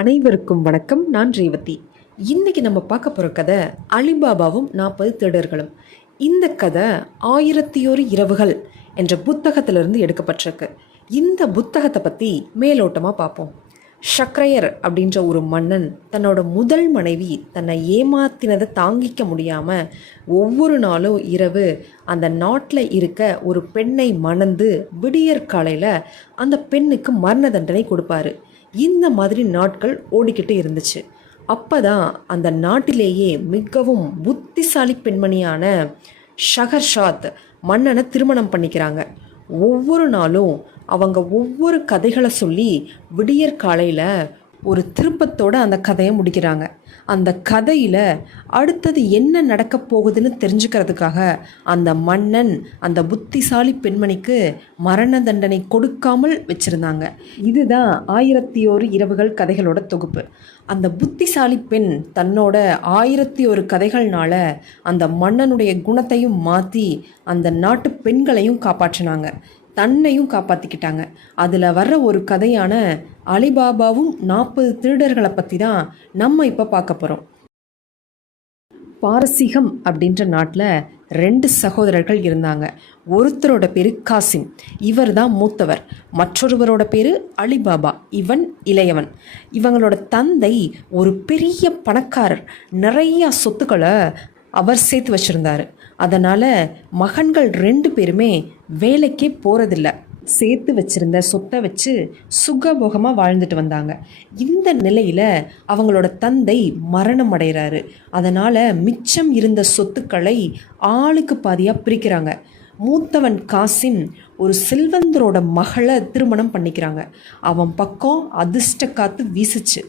அனைவருக்கும் வணக்கம். நான் ரேவதி. இன்னைக்கு நம்ம பார்க்க போகிற கதை அலிபாபாவும் 40 திருடர்களும். இந்த கதை 1001 இரவுகள் என்ற புத்தகத்திலிருந்து எடுக்கப்பட்டிருக்கு. இந்த புத்தகத்தை பற்றி மேலோட்டமாக பார்ப்போம். ஷக்ரையர் அப்படின்ற ஒரு மன்னன் தன்னோட முதல் மனைவி தன்னை ஏமாத்தினதை தாங்கிக்க முடியாமல் ஒவ்வொரு நாளும் இரவு அந்த நாட்டில் இருக்க ஒரு பெண்ணை மணந்து விடியற் காலையில் அந்த பெண்ணுக்கு மரண தண்டனை கொடுப்பாரு. இந்த மாதிரி நாட்கள் ஓடிக்கிட்டு இருந்துச்சு. அப்போ தான் அந்த நாட்டிலேயே மிகவும் புத்திசாலி பெண்மணியான ஷஹர்ஷாத் மன்னனை திருமணம் பண்ணிக்கிறாங்க. ஒவ்வொரு நாளும் அவங்க ஒவ்வொரு கதைகளை சொல்லி விடியற் காலையில் ஒரு திருப்பத்தோடு அந்த கதையை முடிக்கிறாங்க. அந்த கதையில் அடுத்தது என்ன நடக்க போகுதுன்னு தெரிஞ்சுக்கிறதுக்காக அந்த மன்னன் அந்த புத்திசாலி பெண்மணிக்கு மரண தண்டனை கொடுக்காமல் வச்சுருந்தாங்க. இதுதான் 1001 இரவுகள் கதைகளோட தொகுப்பு. அந்த புத்திசாலி பெண் தன்னோட 1001 கதைகள்னால அந்த மன்னனுடைய குணத்தையும் மாற்றி அந்த நாட்டு பெண்களையும் காப்பாற்றினாங்க, தன்னையும் காப்பாற்றிக்கிட்டாங்க. அதில் வர்ற ஒரு கதையான அலிபாபாவும் 40 திருடர்களை பற்றி தான் நம்ம இப்போ பார்க்க போகிறோம். பாரசீகம் அப்படின்ற நாட்டில் 2 சகோதரர்கள் இருந்தாங்க. ஒருத்தரோட பேர் காசிம், இவர் தான் மூத்தவர். மற்றொருவரோட பேர் அலிபாபா, இவன் இளையவன். இவங்களோட தந்தை ஒரு பெரிய பணக்காரர். நிறையா சொத்துக்களை அவர் சேர்த்து வச்சுருந்தார். அதனால் மகன்கள் 2 பேருமே வேலைக்கே போகிறதில்ல. சேர்த்து வச்சுருந்த சொத்தை வச்சு சுகபோகமாக வாழ்ந்துட்டு வந்தாங்க. இந்த நிலையில் அவங்களோட தந்தை மரணம் அடைகிறாரு. அதனால் மிச்சம் இருந்த சொத்துக்களை ஆளுக்கு பாதியாக பிரிக்கிறாங்க. மூத்தவன் காசிம் ஒரு செல்வந்தரோட மகளை திருமணம் பண்ணிக்கிறாங்க. அவன் பக்கம் அதிர்ஷ்ட காத்து வீசுச்சு.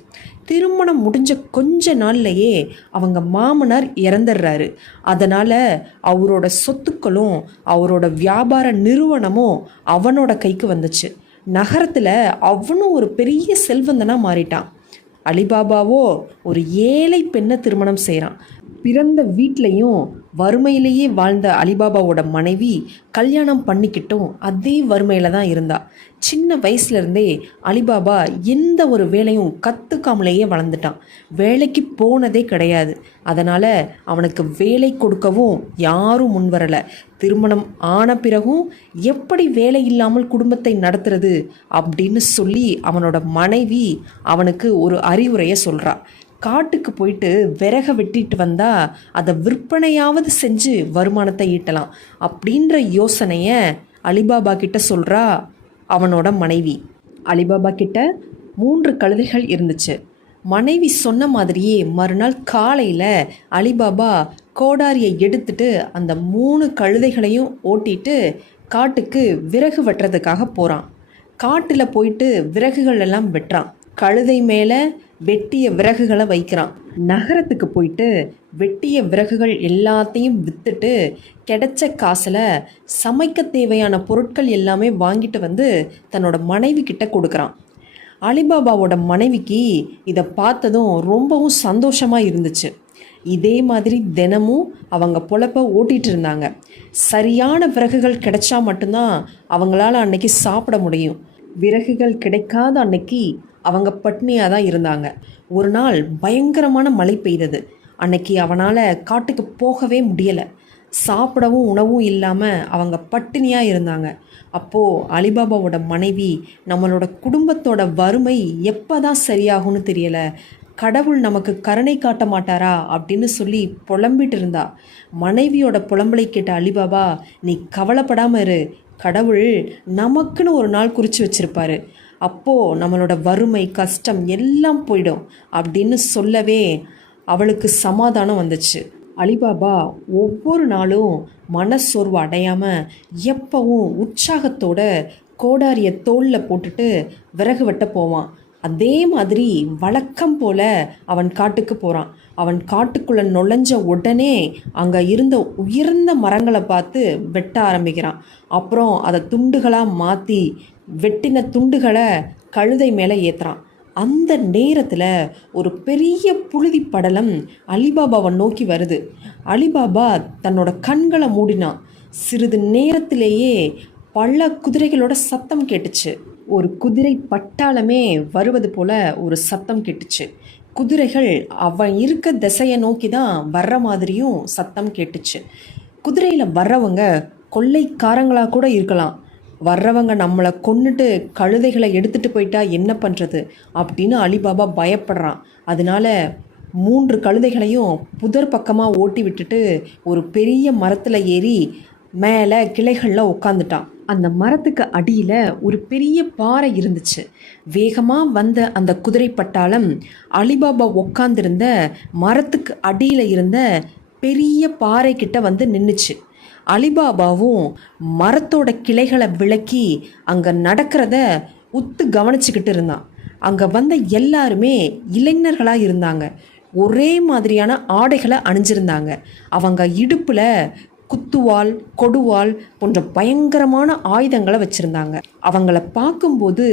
திருமணம் முடிஞ்ச கொஞ்ச நாள்லையே அவங்க மாமனார் இறந்துடுறாரு. அதனால் அவரோட சொத்துக்களும் அவரோட வியாபார நிறுவனமும் அவனோட கைக்கு வந்துச்சு. நகரத்தில் அவனும் ஒரு பெரிய செல்வந்தனாக மாறிட்டான். அலிபாபாவோ ஒரு ஏழை பெண்ணை திருமணம் செய்கிறான். பிறந்த வீட்லேயும் வறுமையிலேயே வாழ்ந்த அலிபாபாவோட மனைவி கல்யாணம் பண்ணிக்கிட்டும் அதே வறுமையில் தான் இருந்தா. சின்ன வயசுலேருந்தே அலிபாபா எந்த ஒரு வேலையும் கற்றுக்காமலேயே வளர்ந்துட்டான். வேலைக்கு போனதே கிடையாது. அதனால் அவனுக்கு வேலை கொடுக்கவும் யாரும் முன்வரலை. திருமணம் ஆன பிறகும் எப்படி வேலை இல்லாமல் குடும்பத்தை நடத்துறது அப்படின்னு சொல்லி அவனோட மனைவி அவனுக்கு ஒரு அறிவுரையை சொல்கிறா. காட்டுக்கு போயிட்டு விறக வெட்டிட்டு வந்தால் அதை விற்பனையாவது செஞ்சு வருமானத்தை ஈட்டலாம் அப்படின்ற யோசனையை அலிபாபா கிட்ட சொல்கிறா அவனோட மனைவி. அலிபாபா கிட்ட 3 கழுதைகள் இருந்துச்சு. மனைவி சொன்ன மாதிரியே மறுநாள் காலையில் அலிபாபா கோடாரியை எடுத்துட்டு அந்த 3 கழுதைகளையும் ஓட்டிட்டு காட்டுக்கு விறகு வெட்டுறதுக்காக போகிறான். காட்டில் போயிட்டு விறகுகள் எல்லாம் வெட்டுறான். கழுதை மேலே வெட்டிய விறகுகளை வைக்கிறான். நகரத்துக்கு போயிட்டு வெட்டிய விறகுகள் எல்லாத்தையும் விற்றுட்டு கிடைச்ச காசில் சமைக்க தேவையான பொருட்கள் எல்லாமே வாங்கிட்டு வந்து தன்னோட மனைவி கிட்ட கொடுக்குறான். அலிபாபாவோட மனைவிக்கு இதை பார்த்ததும் ரொம்பவும் சந்தோஷமாக இருந்துச்சு. இதே மாதிரி தினமும் அவங்க பொழப்ப ஓட்டிகிட்டு இருந்தாங்க. சரியான விறகுகள் கிடைச்சா மட்டும்தான் அவங்களால அன்னைக்கு சாப்பிட முடியும். விறகுகள் கிடைக்காத அன்னைக்கு அவங்க பட்னியாக தான் இருந்தாங்க. ஒரு நாள் பயங்கரமான மழை பெய்தது. அன்னைக்கு அவனால் காட்டுக்கு போகவே முடியலை. சாப்பிடவும் உணவும் இல்லாமல் அவங்க பட்டினியாக இருந்தாங்க. அப்போது அலிபாபாவோட மனைவி நம்மளோட குடும்பத்தோட வறுமை எப்போ தான் சரியாகும்னு தெரியலை, கடவுள் நமக்கு கருணை காட்ட மாட்டாரா அப்படின்னு சொல்லி புலம்பிட்டு இருந்தா. மனைவியோட புலம்பலை கேட்ட அலிபாபா, நீ கவலைப்படாமல் இரு, கடவுள் நமக்குன்னு ஒரு நாள் குறித்து வச்சுருப்பாரு, அப்போது நம்மளோட வறுமை கஷ்டம் எல்லாம் போயிடும் அப்படின்னு சொல்லவே அவளுக்கு சமாதானம் வந்துச்சு. அலிபாபா ஒவ்வொரு நாளும் மனசோர்வு அடையாமல் எப்பவும் உற்சாகத்தோட கோடாரியை தோளில் போட்டுட்டு விறகு வெட்ட போவான். அதே மாதிரி வழக்கம் போல் அவன் காட்டுக்கு போகிறான். அவன் காட்டுக்குள்ளே நுழைஞ்ச உடனே அங்கே இருந்த உயர்ந்த மரங்களை பார்த்து வெட்ட ஆரம்பிக்கிறான். அப்புறம் அதை துண்டுகளாக மாற்றி வெட்டின துண்டுகளை கழுதை மேலே ஏற்றுறான். அந்த நேரத்தில் ஒரு பெரிய புழுதி படலம் அலிபாபாவை நோக்கி வருது. அலிபாபா தன்னோட கண்களை மூடினான். சிறிது நேரத்திலேயே பல குதிரைகளோட சத்தம் கேட்டுச்சு. ஒரு குதிரை பட்டாளமே வருவது போல ஒரு சத்தம் கேட்டுச்சு. குதிரைகள் அவன் இருக்க திசையை நோக்கி தான் வர்ற மாதிரியும் சத்தம் கேட்டுச்சு. குதிரையில் வர்றவங்க கொள்ளைக்காரங்களாக கூட இருக்கலாம். வர்றவங்க நம்மளை கொன்னுட்டு கழுதைகளை எடுத்துகிட்டு போயிட்டா என்ன பண்ணுறது அப்படின்னு அலிபாபா பயப்படுறான். அதனால 3 கழுதைகளையும் புதர் பக்கமாக ஓட்டி விட்டுட்டு ஒரு பெரிய மரத்தில் ஏறி மேலே கிளைகளில் உட்காந்துட்டான். அந்த மரத்துக்கு அடியில் ஒரு பெரிய பாறை இருந்துச்சு. வேகமாக வந்த அந்த குதிரை பட்டாளம் அலிபாபா உட்காந்துருந்த மரத்துக்கு அடியில் இருந்த பெரிய பாறை கிட்ட வந்து நின்றுச்சு. அலிபாபாவும் மரத்தோட கிளைகளை விளக்கி அங்கே நடக்கிறத உத்து கவனிச்சுக்கிட்டு இருந்தான். அங்கே வந்த எல்லாருமே இளைஞர்களாக இருந்தாங்க. ஒரே மாதிரியான ஆடைகளை அணிஞ்சிருந்தாங்க. அவங்க இடுப்பில் குத்துவாள், கொடுவாள் போன்ற பயங்கரமான ஆயுதங்களை வச்சுருந்தாங்க. அவங்கள பார்க்கும்போது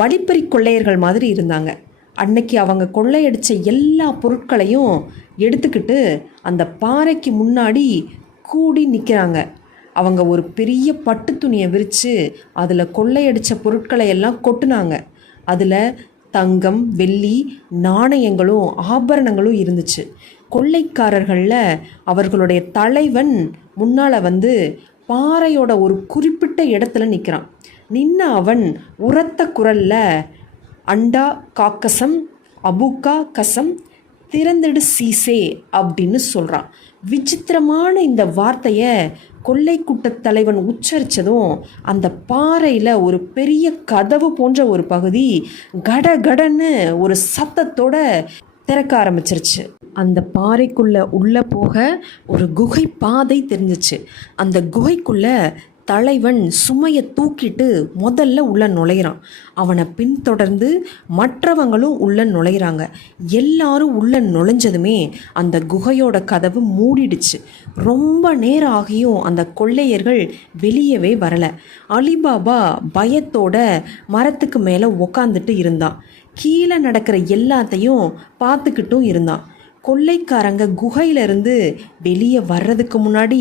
வழிப்பறி கொள்ளையர்கள் மாதிரி இருந்தாங்க. அன்னைக்கு அவங்க கொள்ளையடித்த எல்லா பொருட்களையும் எடுத்துக்கிட்டு அந்த பாறைக்கு முன்னாடி கூடி நிற்கிறாங்க. அவங்க ஒரு பெரிய பட்டு துணியை விரித்து அதில் கொள்ளையடித்த பொருட்களை எல்லாம் கொட்டுனாங்க. அதில் தங்கம், வெள்ளி, நாணயங்களும் ஆபரணங்களும் இருந்துச்சு. கொள்ளைக்காரர்களில் அவர்களுடைய தலைவன் முன்னால் வந்து பாறையோட ஒரு குறிப்பிட்ட இடத்துல நிற்கிறான். நின்ன அவன் உரத்த குரலில் அண்டா காக்கசம் அபுக்கா கசம் திறந்துடு சீசே அப்படின்னு சொல்கிறான். விசித்திரமான இந்த வார்த்தையை கொள்ளை கூட்டத் தலைவன் உச்சரித்ததும் அந்த பாறையில் ஒரு பெரிய கதவு போன்ற ஒரு பகுதி கடகடன்னு ஒரு சத்தத்தோட திறக்க ஆரம்பிச்சிருச்சு. அந்த பாறைக்குள்ளே உள்ளே போக ஒரு குகை பாதை தெரிஞ்சிச்சு. அந்த குகைக்குள்ளே தலைவன் சுமையை தூக்கிட்டு முதல்ல உள்ள நுழையிறான். அவனை பின்தொடர்ந்து மற்றவங்களும் உள்ள நுழையிறாங்க. எல்லாரும் உள்ள நுழைஞ்சதுமே அந்த குகையோட கதவு மூடிடுச்சு. ரொம்ப நேரம் ஆகியும் அந்த கொள்ளையர்கள் வெளியவே வரலை. அலிபாபா பயத்தோட மரத்துக்கு மேலே உக்காந்துட்டு இருந்தான். கீழே நடக்கிற எல்லாத்தையும் பார்த்துக்கிட்டும் இருந்தான். கொள்ளைக்காரங்க குகையிலிருந்து வெளியே வர்றதுக்கு முன்னாடி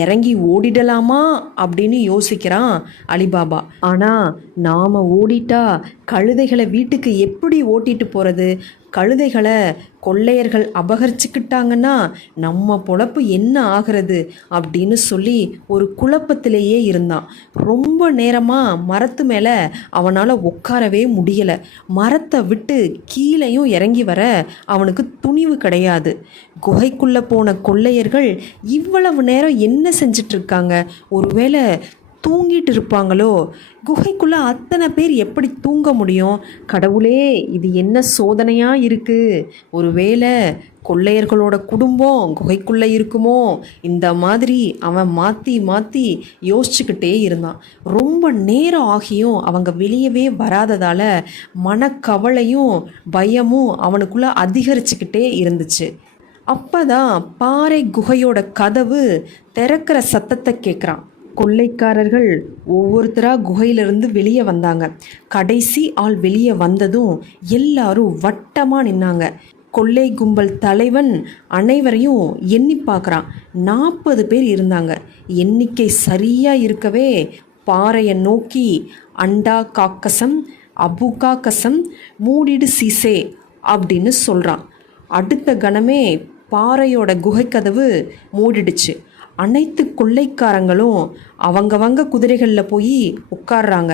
இறங்கி ஓடிடலாமா அப்படின்னு யோசிக்கிறான் அலிபாபா. ஆனால் நாம் ஓடிட்டா கழுதைகளை வீட்டுக்கு எப்படி ஓட்டிட்டு போகிறது? கழுதைகளை கொள்ளையர்கள் அபகரிச்சுக்கிட்டாங்கன்னா நம்ம பொழப்பு என்ன ஆகிறது அப்படின்னு சொல்லி ஒரு குழப்பத்திலேயே இருந்தான். ரொம்ப நேரமாக மரத்து மேலே அவனால் உட்காரவே முடியலை. மரத்தை விட்டு கீழேயும் இறங்கி வர அவனுக்கு துணிவு கிடையாது. குகைக்குள்ளே போன கொள்ளையர்கள் இவ்வளவு நேரம் என்ன செஞ்சிட்ருக்காங்க? ஒருவேளை தூங்கிட்டு இருப்பாங்களோ? குகைக்குள்ளே அத்தனை பேர் எப்படி தூங்க முடியும்? கடவுளே, இது என்ன சோதனையாக இருக்குது? ஒருவேளை கொள்ளையர்களோட குடும்பம் குகைக்குள்ளே இருக்குமோ? இந்த மாதிரி அவன் மாற்றி மாற்றி யோசிச்சுக்கிட்டே இருந்தான். ரொம்ப நேரம் ஆகியும் அவங்க வெளியவே வராததால் மனக்கவலையும் பயமும் அவனுக்குள்ளே அதிகரிச்சுக்கிட்டே இருந்துச்சு. அப்போ தான் பாறை குகையோட கதவு திறக்கிற சத்தத்தை கேட்குறான். கொள்ளைக்காரர்கள் ஒவ்வொருத்தராக குகையிலிருந்து வெளியே வந்தாங்க. கடைசி ஆள் வெளியே வந்ததும் எல்லாரும் வட்டமாக நின்னாங்க. கொள்ளை கும்பல் தலைவன் அனைவரையும் எண்ணி பார்க்குறான். 40 பேர் இருந்தாங்க. எண்ணிக்கை சரியாக இருக்கவே பாறையை நோக்கி அண்டா காக்கசம் அபுகா கசம் மூடிடு சீசே அப்படின்னு சொல்கிறான். அடுத்த கணமே பாறையோட குகை கதவு மூடிடுச்சு. அனைத்து கொள்ளைக்காரங்களும் அவங்கவங்க குதிரைகளில் போய் உட்கார்றாங்க.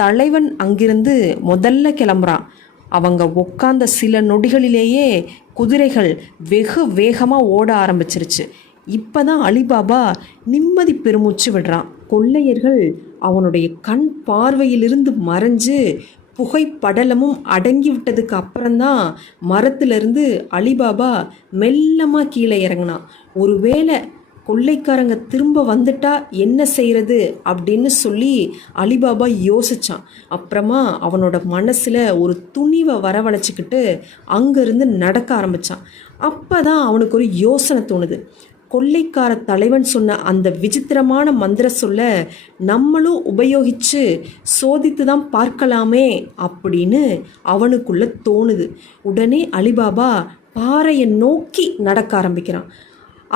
தலைவன் அங்கிருந்து முதல்ல கிளம்புறான். அவங்க உட்கார்ந்த சில நொடிகளிலேயே குதிரைகள் வெகு வேகமாக ஓட ஆரம்பிச்சிருச்சு. இப்போ தான் அலிபாபா நிம்மதி பெருமூச்சு விடுறான். கொள்ளையர்கள் அவனுடைய கண் பார்வையிலிருந்து மறைஞ்சு புகைப்படலமும் அடங்கி விட்டதுக்கு அப்புறம்தான் மரத்திலிருந்து அலிபாபா மெல்லமாக கீழே இறங்கினான். ஒருவேளை கொள்ளைக்காரங்க திரும்ப வந்துட்டா என்ன செய்கிறது அப்படின்னு சொல்லி அலிபாபா யோசித்தான். அப்புறமா அவனோட மனசில் ஒரு துணிவை வரவழைச்சிக்கிட்டு அங்கேருந்து நடக்க ஆரம்பித்தான். அப்போ தான் அவனுக்கு ஒரு யோசனை தோணுது. கொள்ளைக்கார தலைவன் சொன்ன அந்த விசித்திரமான மந்திர சொல்ல நம்மளும் உபயோகித்து சோதித்து தான் பார்க்கலாமே அப்படின்னு அவனுக்குள்ளே தோணுது. உடனே அலிபாபா பாறையை நோக்கி நடக்க ஆரம்பிக்கிறான்.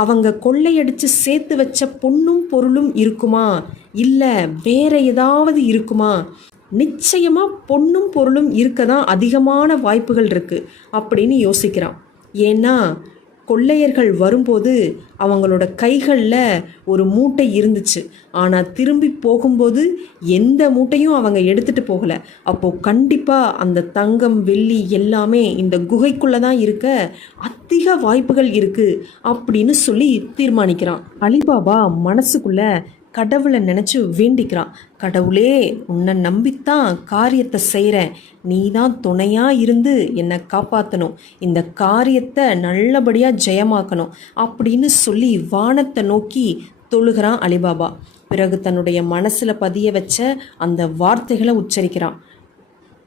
அவங்க கொள்ளையடித்து சேர்த்து வச்ச பொன்னும் பொருளும் இருக்குமா, இல்லை வேற ஏதாவது இருக்குமா? நிச்சயமாக பொன்னும் பொருளும் இருக்க தான் அதிகமான வாய்ப்புகள் இருக்குது அப்படின்னு யோசிக்கிறான். ஏன்னா கொள்ளையர்கள் வரும்போது அவங்களோட கைகளில் ஒரு மூட்டை இருந்துச்சு. ஆனால் திரும்பி போகும்போது எந்த மூட்டையும் அவங்க எடுத்துகிட்டு போகலை. அப்போது கண்டிப்பாக அந்த தங்கம் வெள்ளி எல்லாமே இந்த குகைக்குள்ளே தான் இருக்க அதிக வாய்ப்புகள் இருக்குது அப்படின்னு சொல்லி தீர்மானிக்கிறான். அலிபாபா மனசுக்குள்ளே கடவுளை நினச்சி வேண்டிக்கிறான். கடவுளே, உன்னை நம்பித்தான் காரியத்தை செய்கிறேன், நீ தான் துணையாக இருந்து என்னை காப்பாற்றணும், இந்த காரியத்தை நல்லபடியாக ஜெயமாக்கணும் அப்படின்னு சொல்லி வானத்தை நோக்கி தொழுகிறான் அலிபாபா. பிறகு தன்னுடைய மனசில் பதிய வச்ச அந்த வார்த்தைகளை உச்சரிக்கிறான்.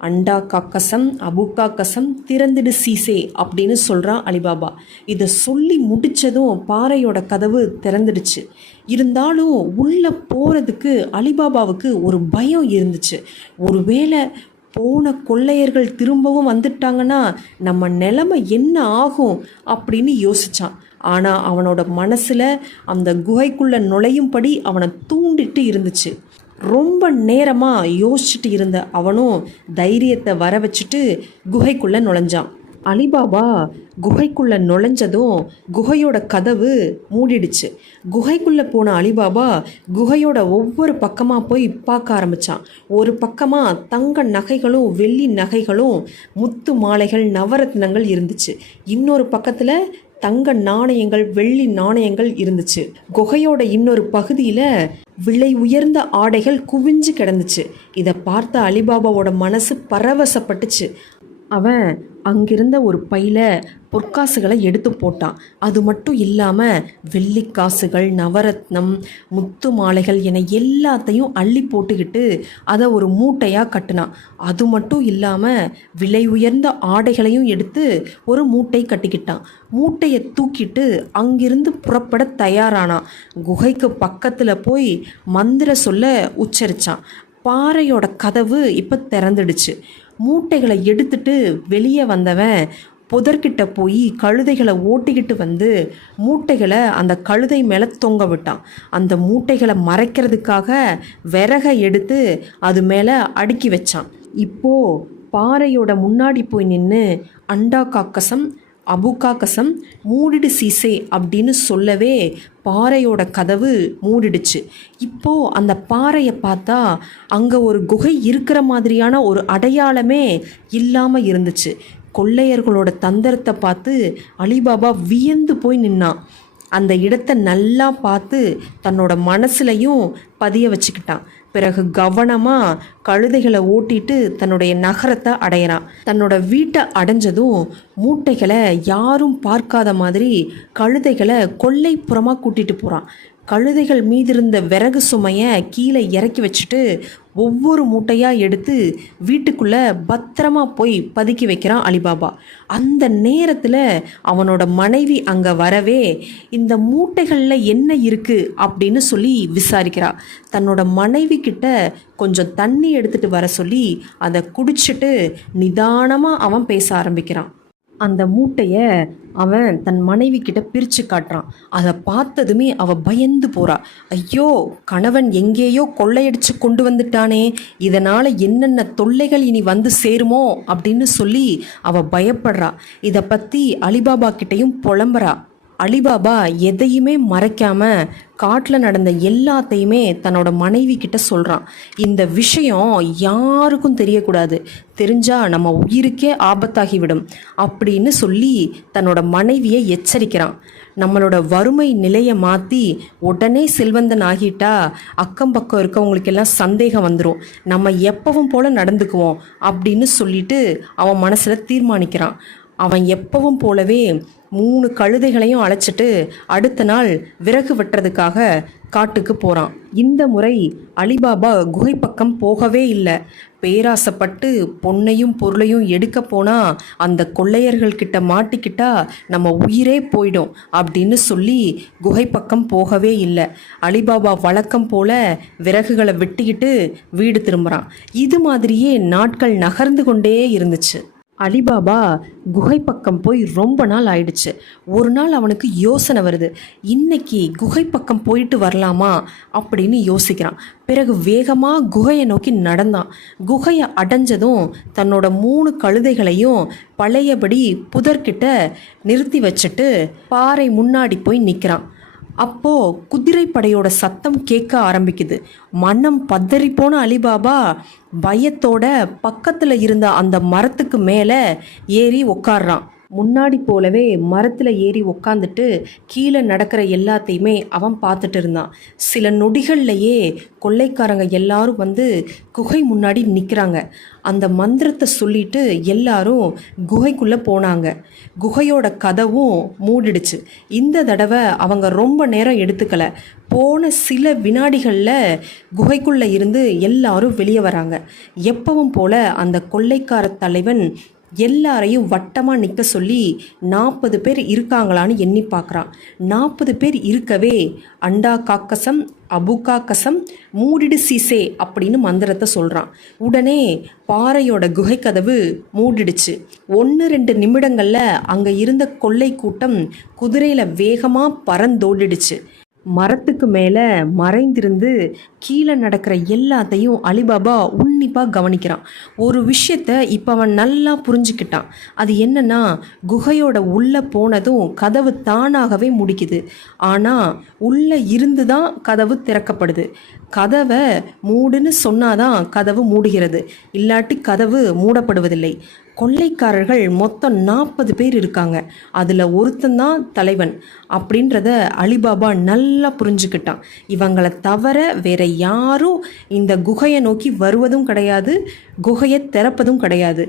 அண்டா காக்கசம் அபுக்கா கசம் திறந்துடு சீசே அப்படின்னு சொல்கிறான் அலிபாபா. இதை சொல்லி முடித்ததும் பாறையோட கதவு திறந்துடுச்சு. இருந்தாலும் உள்ளே போகிறதுக்கு அலிபாபாவுக்கு ஒரு பயம் இருந்துச்சு. ஒருவேளை போன கொள்ளையர்கள் திரும்பவும் வந்துட்டாங்கன்னா நம்ம நிலைமை என்ன ஆகும் அப்படின்னு யோசித்தான். ஆனால் அவனோட மனசில் அந்த குகைக்குள்ளே நுழையும்படி அவனை தூண்டிட்டு இருந்துச்சு. ரொம்ப நேரமாக யோசிச்சுட்டு இருந்த அவனும் தைரியத்தை வர வச்சுட்டு குகைக்குள்ளே நுழைஞ்சான். அலிபாபா குகைக்குள்ளே நுழைஞ்சதும் குகையோட கதவு மூடிடுச்சு. குகைக்குள்ளே போன அலிபாபா குகையோட ஒவ்வொரு பக்கமாக போய் பார்க்க ஆரம்பித்தான். ஒரு பக்கமாக தங்க நகைகளும் வெள்ளி நகைகளும் முத்து மாலைகள் நவரத்னங்கள் இருந்துச்சு. இன்னொரு பக்கத்தில் தங்க நாணயங்கள் வெள்ளி நாணயங்கள் இருந்துச்சு. குகையோட இன்னொரு பகுதியில் விலை உயர்ந்த ஆடைகள் குவிஞ்சு கிடந்துச்சு. இதை பார்த்த அலிபாபாவோட மனசு பரவசப்பட்டுச்சு. அவன் அங்கிருந்த ஒரு பையில பொற்காசுகளை எடுத்து போட்டான். அது மட்டும் இல்லாமல் வெள்ளிக்காசுகள் நவரத்னம் முத்து மாலைகள் என எல்லாத்தையும் அள்ளி போட்டுக்கிட்டு அதை ஒரு மூட்டையாக கட்டினான். அது மட்டும் இல்லாமல் விலை உயர்ந்த ஆடைகளையும் எடுத்து ஒரு மூட்டை கட்டிக்கிட்டான். மூட்டையை தூக்கிட்டு அங்கிருந்து புறப்பட தயாரானான். குகைக்கு பக்கத்தில் போய் மந்திர சொல்ல உச்சரித்தான். பாறையோட கதவு இப்போ திறந்துடுச்சு. மூட்டைகளை எடுத்துட்டு வெளியே வந்தவன் புதர்கிட்ட போய் கழுதைகளை ஓட்டிக்கிட்டு வந்து மூட்டைகளை அந்த கழுதை மேலே தொங்க விட்டான். அந்த மூட்டைகளை மறைக்கிறதுக்காக விறகை எடுத்து அது மேலே அடுக்கி வச்சான். இப்போது பாறையோட முன்னாடி போய் நின்று அண்டா காக்கசம் அபுக்கா கசம் மூடிடு சீசே அப்படின்னு சொல்லவே பாறையோட கதவு மூடிடுச்சு. இப்போது அந்த பாறையை பார்த்தா அங்கே ஒரு குகை இருக்கிற மாதிரியான ஒரு அடையாளமே இல்லாமல் இருந்துச்சு. கொள்ளையர்களோட தந்திரத்தை பார்த்து அலிபாபா வியந்து போய் நின்னான். அந்த இடத்த நல்லா பார்த்து தன்னோட மனசுலையும் பதிய வச்சுக்கிட்டான். பிறகு கவனமாக கழுதைகளை ஓட்டிட்டு தன்னுடைய நகரத்தை அடையிறான். தன்னோட வீட்டை அடைஞ்சதும் மூட்டைகளை யாரும் பார்க்காத மாதிரி கழுதைகளை கொல்லைப்புறமாக கூட்டிகிட்டு போகிறான். கழுதைகள் மீதிருந்த விறகு சுமையை கீழே இறக்கி வச்சுட்டு ஒவ்வொரு மூட்டையாக எடுத்து வீட்டுக்குள்ளே பத்திரமா போய் பதுக்கி வைக்கிறான் அலிபாபா. அந்த நேரத்தில் அவனோட மனைவி அங்கே வரவே இந்த மூட்டைகளில் என்ன இருக்குது அப்படின்னு சொல்லி விசாரிக்கிறா. தன்னோட மனைவி கிட்ட கொஞ்சம் தண்ணி எடுத்துகிட்டு வர சொல்லி அதை குடிச்சிட்டு நிதானமாக அவன் பேச ஆரம்பிக்கிறான். அந்த மூட்டையை அவன் தன் மனைவி கிட்ட பிரித்து காட்டுறான். அதை பார்த்ததுமே அவள் பயந்து போகிறா. ஐயோ, கணவன் எங்கேயோ கொள்ளையடிச்சு கொண்டு வந்துட்டானே, இதனால் என்னென்ன தொல்லைகள் இனி வந்து சேருமோ அப்படின்னு சொல்லி அவள் பயப்படுறா. இதை பற்றி அலிபாபா கிட்டையும் புலம்புறா. அலிபாபா எதையுமே மறைக்காமல் காட்டில் நடந்த எல்லாத்தையுமே தன்னோட மனைவி கிட்ட சொல்கிறான். இந்த விஷயம் யாருக்கும் தெரியக்கூடாது, தெரிஞ்சால் நம்ம உயிருக்கே ஆபத்தாகிவிடும் அப்படின்னு சொல்லி தன்னோட மனைவியை எச்சரிக்கிறான். நம்மளோட வறுமை நிலையை மாற்றி உடனே செல்வந்தன் ஆகிட்டா அக்கம் பக்கம் இருக்கவங்களுக்கெல்லாம் சந்தேகம் வந்துடும், நம்ம எப்பவும் போல் நடந்துக்குவோம் அப்படின்னு சொல்லிட்டு அவன் மனசில் தீர்மானிக்கிறான். அவன் எப்பவும் போலவே 3 கழுதைகளையும் அழைச்சிட்டு அடுத்த நாள் விறகு வெட்டுறதுக்காக காட்டுக்கு போகிறான். இந்த முறை அலிபாபா குகை பக்கம் போகவே இல்லை. பேராசைப்பட்டு பொன்னையும் பொருளையும் எடுக்க போனால் அந்த கொள்ளையர்கள்கிட்ட மாட்டிக்கிட்டா நம்ம உயிரே போயிடும் அப்படின்னு சொல்லி குகை பக்கம் போகவே இல்லை. அலிபாபா வழக்கம் போல விறகுகளை வெட்டிக்கிட்டு வீடு திரும்புகிறான். இது மாதிரியே நாட்கள் நகர்ந்து கொண்டே இருந்துச்சு. அலிபாபா குகை பக்கம் போய் ரொம்ப நாள் ஆயிடுச்சு. ஒரு நாள் அவனுக்கு யோசனை வருது, இன்னைக்கு குகை பக்கம் போயிட்டு வரலாமா அப்படின்னு யோசிக்கிறான். பிறகு வேகமாக குகையை நோக்கி நடந்தான். குகையை அடைஞ்சதும் தன்னோட 3 கழுதைகளையும் பழையபடி புதர்கிட்ட நிறுத்தி வச்சுட்டு பாறை முன்னாடி போய் நிற்கிறான். அப்போ குதிரைப்படையோட சத்தம் கேட்க ஆரம்பிக்குது. மனம் பதறி போன அலிபாபா பயத்தோட பக்கத்தில் இருந்த அந்த மரத்துக்கு மேலே ஏறி உக்காடுறான். முன்னாடி போலவே மரத்தில் ஏறி உக்காந்துட்டு கீழே நடக்கிற எல்லாத்தையுமே அவன் பார்த்துட்டு இருந்தான். சில நொடிகள்லையே கொள்ளைக்காரங்க எல்லாரும் வந்து குகை முன்னாடி நிற்கிறாங்க. அந்த மந்திரத்தை சொல்லிட்டு எல்லாரும் குகைக்குள்ளே போனாங்க. குகையோட கதவும் மூடிடுச்சு. இந்த தடவை அவங்க ரொம்ப நேரம் எடுத்துக்கல. போன சில வினாடிகளில் குகைக்குள்ளே இருந்து எல்லாரும் வெளியே வராங்க. எப்பவும் போல அந்த கொள்ளைக்கார தலைவன் எல்லாரையும் வட்டமாக நிற்க சொல்லி 40 பேர் இருக்காங்களான்னு எண்ணி பார்க்குறான். 40 பேர் இருக்கவே அண்டா காக்கசம் அபுகா கசம் மூடிடு சீசே அப்படின்னு மந்திரத்தை சொல்கிறான். உடனே பாறையோட குகை கதவு மூடிடுச்சு. 1-2 நிமிடங்களில் அங்கே இருந்த கொள்ளை கூட்டம் குதிரையில் வேகமாக பறந்தோடிடுச்சு. மரத்துக்கு மேலே மறைந்திருந்து கீழே நடக்கிற எல்லாத்தையும் அலிபாபா உன்னிப்பாக கவனிக்கிறான். ஒரு விஷயத்த இப்போ அவன் நல்லா புரிஞ்சுக்கிட்டான். அது என்னன்னா, குகையோட உள்ளே போனதும் கதவு தானாகவே முடிக்குது. ஆனால் உள்ளே இருந்து தான் கதவு திறக்கப்படுது. கதவை மூடுன்னு சொன்னாதான் கதவு மூடுகிறது, இல்லாட்டி கதவு மூடப்படுவதில்லை. கொள்ளைக்காரர்கள் மொத்தம் 40 பேர் இருக்காங்க. அதில் ஒருத்தந்தான் தலைவன் அப்படின்றத அலிபாபா நல்லா புரிஞ்சுக்கிட்டான். இவங்களை தவிர வேற யாரும் இந்த குகையை நோக்கி வருவதும் கிடையாது, குகையை திறப்பதும் கிடையாது.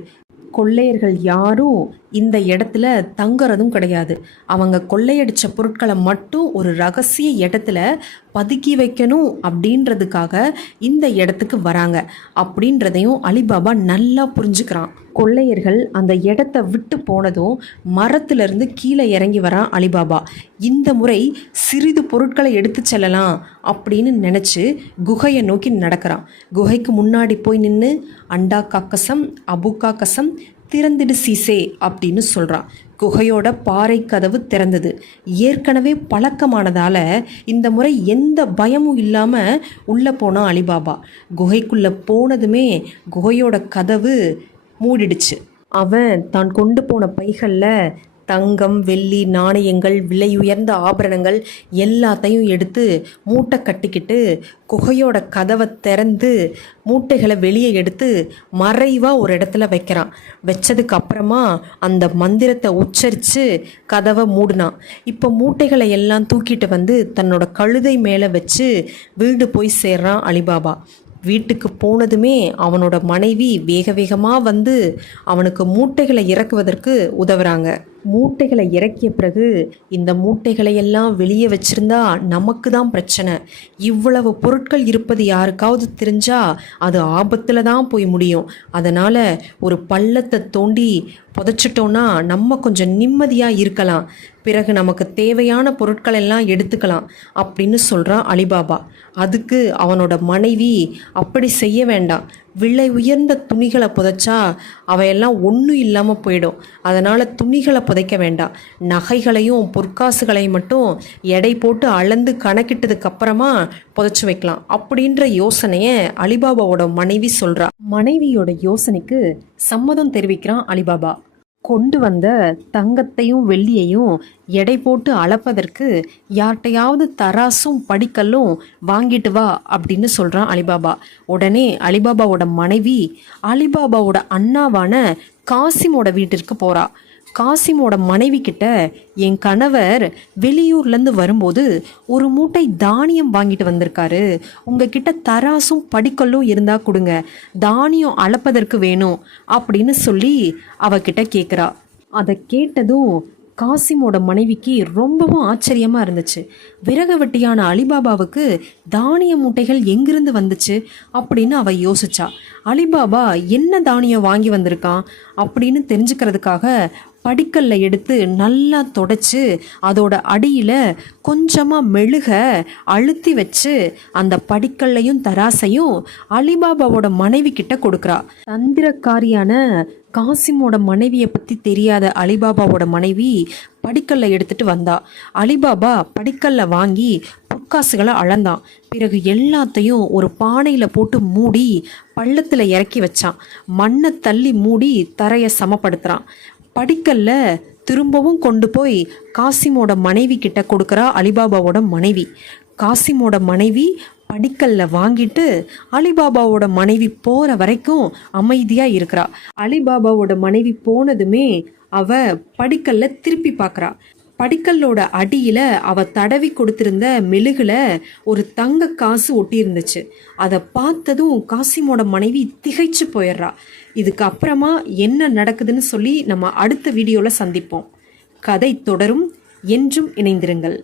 கொள்ளையர்கள் யாரும் இந்த இடத்துல தங்குறதும் கிடையாது. அவங்க கொள்ளையடித்த பொருட்களை மட்டும் ஒரு ரகசிய இடத்துல பதுக்கி வைக்கணும் அப்படின்றதுக்காக இந்த இடத்துக்கு வராங்க அப்படின்றதையும் அலிபாபா நல்லா புரிஞ்சுக்கிறான். கொள்ளையர்கள் அந்த இடத்த விட்டு போனதும் மரத்திலிருந்து கீழே இறங்கி வரான் அலிபாபா. இந்த முறை சிறிது பொருட்களை எடுத்து செல்லலாம் அப்படின்னு நினச்சி குகையை நோக்கி நடக்கிறான். குகைக்கு முன்னாடி போய் நின்று அண்டா காக்கசம் அபுகா கசம் திறந்துடு சீசே அப்படின்னு சொல்கிறான். குகையோட பாறை கதவு திறந்தது. ஏற்கனவே பழக்கமானதால் இந்த முறை எந்த பயமும் இல்லாமல் உள்ளே போனான் அலிபாபா. குகைக்குள்ளே போனதுமே குகையோட கதவு மூடிடுச்சு. அவன் தான் கொண்டு போன பைகளில் தங்கம் வெள்ளி நாணயங்கள் விலையுயர்ந்த ஆபரணங்கள் எல்லாத்தையும் எடுத்து மூட்டை கட்டிக்கிட்டு குகையோட கதவை திறந்து மூட்டைகளை வெளியே எடுத்து மறைவாக ஒரு இடத்துல வைக்கிறான். வச்சதுக்கு அப்புறமா அந்த மந்திரத்தை உச்சரித்து கதவை மூடினான். இப்போ மூட்டைகளை எல்லாம் தூக்கிட்டு வந்து தன்னோட கழுதை மேலே வச்சு வீடு போய் சேர்றான் அலிபாபா. வீட்டுக்கு போனதுமே அவனோட மனைவி வேக வேகமாக வந்து அவனுக்கு மூட்டைகளை இறக்குவதற்கு உதவுறாங்க. மூட்டைகளை இறக்கிய பிறகு, இந்த மூட்டைகளை எல்லாம் வெளியே வச்சிருந்தா நமக்கு தான் பிரச்சனை, இவ்வளவு பொருட்கள் இருப்பது யாருக்காவது தெரிஞ்சா அது ஆபத்தில் தான் போய் முடியும், அதனால் ஒரு பள்ளத்தை தோண்டி புதைச்சிட்டோன்னா நம்ம கொஞ்சம் நிம்மதியாக இருக்கலாம், பிறகு நமக்கு தேவையான பொருட்கள் எல்லாம் எடுத்துக்கலாம் அப்படின்னு சொல்கிறான் அலிபாபா. அதுக்கு அவனோட மனைவி, அப்படி செய்ய வேண்டாம், விலை உயர்ந்த துணிகளை புதைச்சா அவையெல்லாம் ஒன்றும் இல்லாமல் போயிடும், அதனால் துணிகளை புதைக்க வேண்டாம், நகைகளையும் பொற்காசுகளையும் மட்டும் எடை போட்டு அளந்து கணக்கிட்டதுக்கு அப்புறமா புதைச்சி வைக்கலாம் அப்படின்ற யோசனையை அலிபாபாவோட மனைவி சொல்கிறா. மனைவியோட யோசனைக்கு சம்மதம் தெரிவிக்கிறான் அலிபாபா. கொண்டு வந்த தங்கத்தையும் வெள்ளியையும் எடை போட்டு அளப்பதற்கு யார்கிட்டையாவது தராசும் படிக்கல்லும் வாங்கிட்டு வா அப்படின்னு சொல்கிறான் அலிபாபா. உடனே அலிபாபாவோட மனைவி அலிபாபாவோட அண்ணாவான காசிமோட வீட்டிற்கு போகிறா. காசிமோட மனைவி கிட்ட, என் கணவர் வெளியூர்லேருந்து வரும்போது ஒரு மூட்டை தானியம் வாங்கிட்டு வந்திருக்காரு, உங்ககிட்ட தராசும் படிக்கல்லும் இருந்தால் கொடுங்க, தானியம் அளப்பதற்கு வேணும் அப்படின்னு சொல்லி அவகிட்ட கேட்குறா. அதை கேட்டதும் காசிமோட மனைவிக்கு ரொம்பவும் ஆச்சரியமாக இருந்துச்சு. விறகு வெட்டியான அலிபாபாவுக்கு தானிய மூட்டைகள் எங்கிருந்து வந்துச்சு அப்படின்னு அவ யோசிச்சா. அலிபாபா என்ன தானியம் வாங்கி வந்திருக்கான் அப்படின்னு தெரிஞ்சுக்கிறதுக்காக படிக்கல்ல எடுத்து நல்லா தொடச்சு அதோட அடியில் கொஞ்சமாக மெழுக அழுத்தி வச்சு அந்த படிக்கல்லையும் தராசையும் அலிபாபாவோட மனைவி கிட்ட கொடுக்குறா. தந்திரக்காரியான காசிமோட மனைவியை பற்றி தெரியாத அலிபாபாவோட மனைவி படிக்கல்ல எடுத்துட்டு வந்தா. அலிபாபா படிக்கல்ல வாங்கி பொற்காசுகளை அளந்தான். பிறகு எல்லாத்தையும் ஒரு பானையில் போட்டு மூடி பள்ளத்தில் இறக்கி வச்சான். மண்ணை தள்ளி மூடி தரையை சமப்படுத்துகிறான். படிக்கல்ல திரும்பவும் கொண்டு போய் காசிமோட மனைவி கிட்ட கொடுக்குறா அலிபாபாவோட மனைவி. காசிமோட மனைவி படிக்கல்ல வாங்கிட்டு அலிபாபாவோட மனைவி போகிற வரைக்கும் அமைதியாக இருக்கிறா. அலிபாபாவோட மனைவி போனதுமே அவ படிக்கல்ல திருப்பி பார்க்குறா. படிக்கல்லோட அடியில் அவ தடவி கொடுத்திருந்த மெழுகுல ஒரு தங்க காசு ஒட்டி இருந்துச்சு. அதை பார்த்ததும் காசிமோட மனைவி திகைச்சு போயிடுறா. இதுக்கு அப்புறமா என்ன நடக்குதுன்னு சொல்லி நம்ம அடுத்த வீடியோவில் சந்திப்போம். கதை தொடரும். என்றும் இணைந்திருங்கள்.